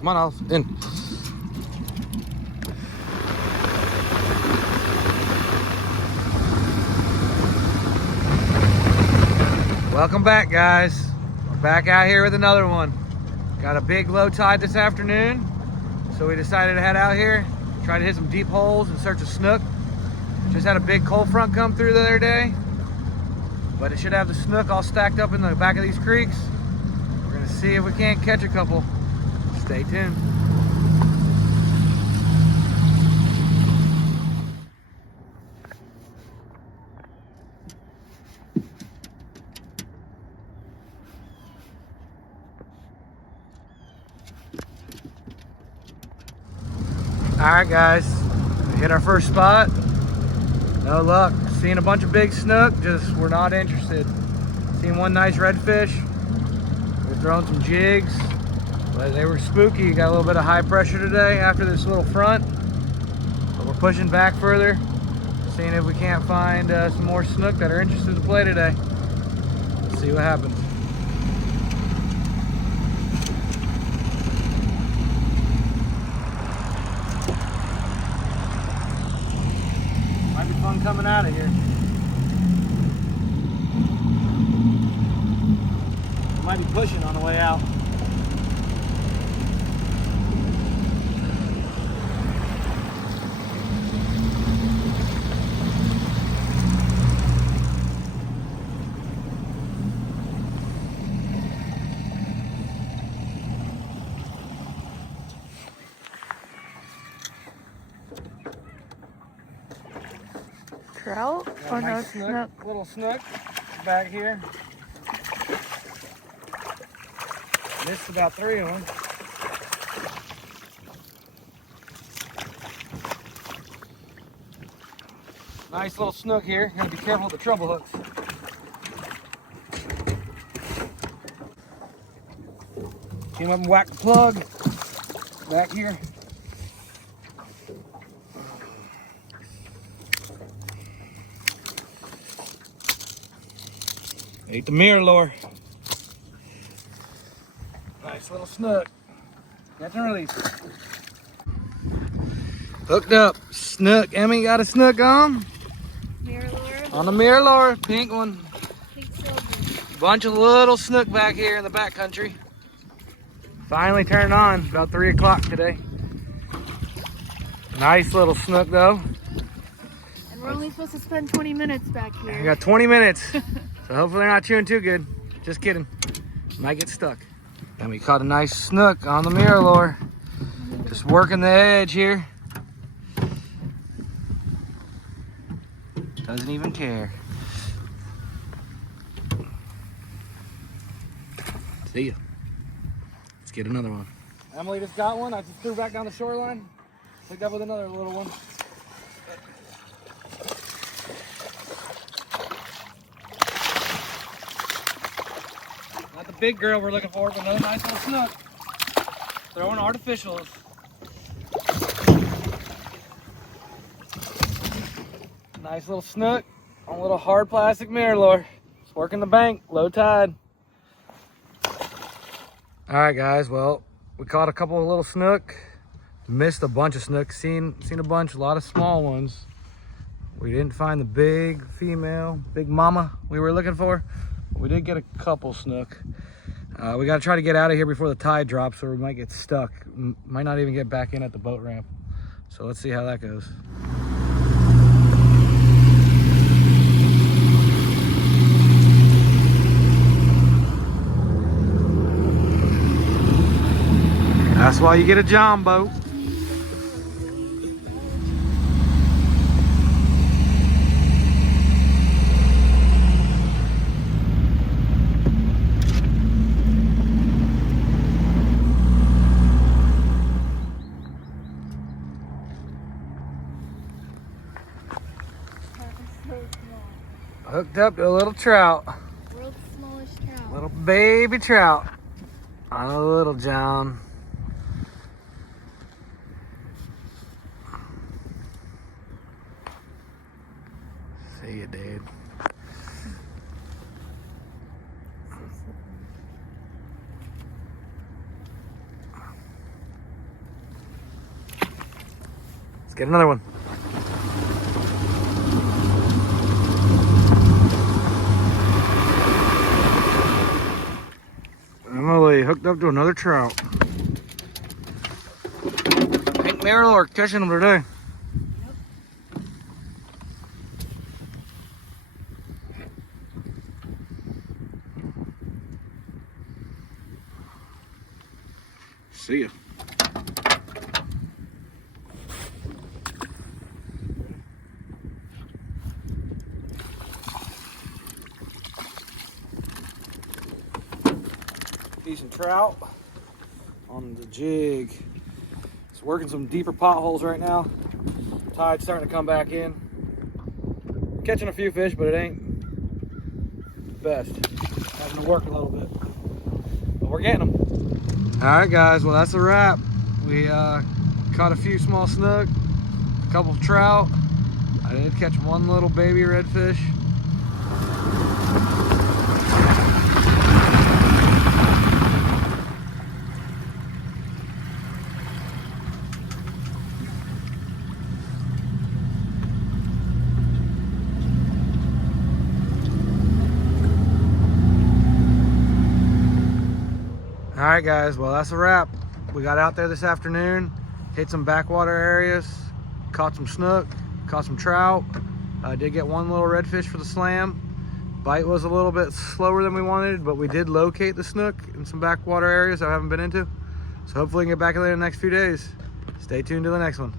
Come on, Olive, in. Welcome back, guys. We're back out here with another one. Got a big low tide this afternoon, so we decided to head out here, try to hit some deep holes in search of snook. Just had a big cold front come through the other day, but it should have the snook all stacked up in the back of these creeks. We're gonna see if we can't catch a couple. Stay tuned. All right, guys, we hit our first spot. No luck. Seeing a bunch of big snook, just we're not interested. Seen one nice redfish. We're throwing some jigs, but they were spooky. Got a little bit of high pressure today after this little front, but we're pushing back further, seeing if we can't find some more snook that are interested to play today. Let's see what happens. Might be fun coming out of here. We might be pushing on the way out. Trout? Got Oh a no, nice snook. Little snook back here. Missed about 3 of them. Nice little snook here. Gotta be careful with the treble hooks. Came up and whacked the plug back here. Ate the Mirro Lure. Nice little snook. Catch and release. Hooked up. Snook. Emmy got a snook on. Mirro Lure. On the Mirro Lure. Pink one. Pink silver. Bunch of little snook back here in the back country. Finally turned on about 3 o'clock today. Nice little snook though. And we're only supposed to spend 20 minutes back We here. got 20 minutes. So hopefully they're not chewing too good. Just kidding. Might get stuck. And we caught a nice snook on the Mirro Lure. Just working the edge here. Doesn't even care. See ya. Let's get another one. Emily just got one. I just threw back down the shoreline. Picked up with another little one. Not the big girl we're looking for, but another nice little snook. Throwing artificials. Nice little snook on a little hard plastic Mirro Lure. It's working the bank, low tide. All right, guys. Well, we caught a couple of little snook. Missed a bunch of snook. Seen a bunch, a lot of small ones. We didn't find the big female, big mama we were looking for. We did get a couple snook. We got to try to get out of here before the tide drops, or we might get stuck. Might not even get back in at the boat ramp. So let's see how that goes. That's why you get a John boat. Hooked up to a little trout. World's smallest trout. Little baby trout on a little John. See you, dude. get another one. Emily hooked up to another trout. I think Mirro Lure catching them today. See ya. Decent trout on the jig. It's working some deeper potholes right now. Tide's starting to come back in. Catching a few fish, but it ain't the best. Having to work a little bit, but we're getting them. All right, guys. Well, that's a wrap. We caught a few small snook, a couple of trout. I did catch one little baby redfish. All right, guys, well, that's a wrap. We got out there this afternoon, hit some backwater areas, caught some snook, caught some trout. Did get one little redfish for the slam. Bite was a little bit slower than we wanted, but we did locate the snook in some backwater areas I haven't been into. So hopefully we can get back in there in the next few days. Stay tuned to the next one.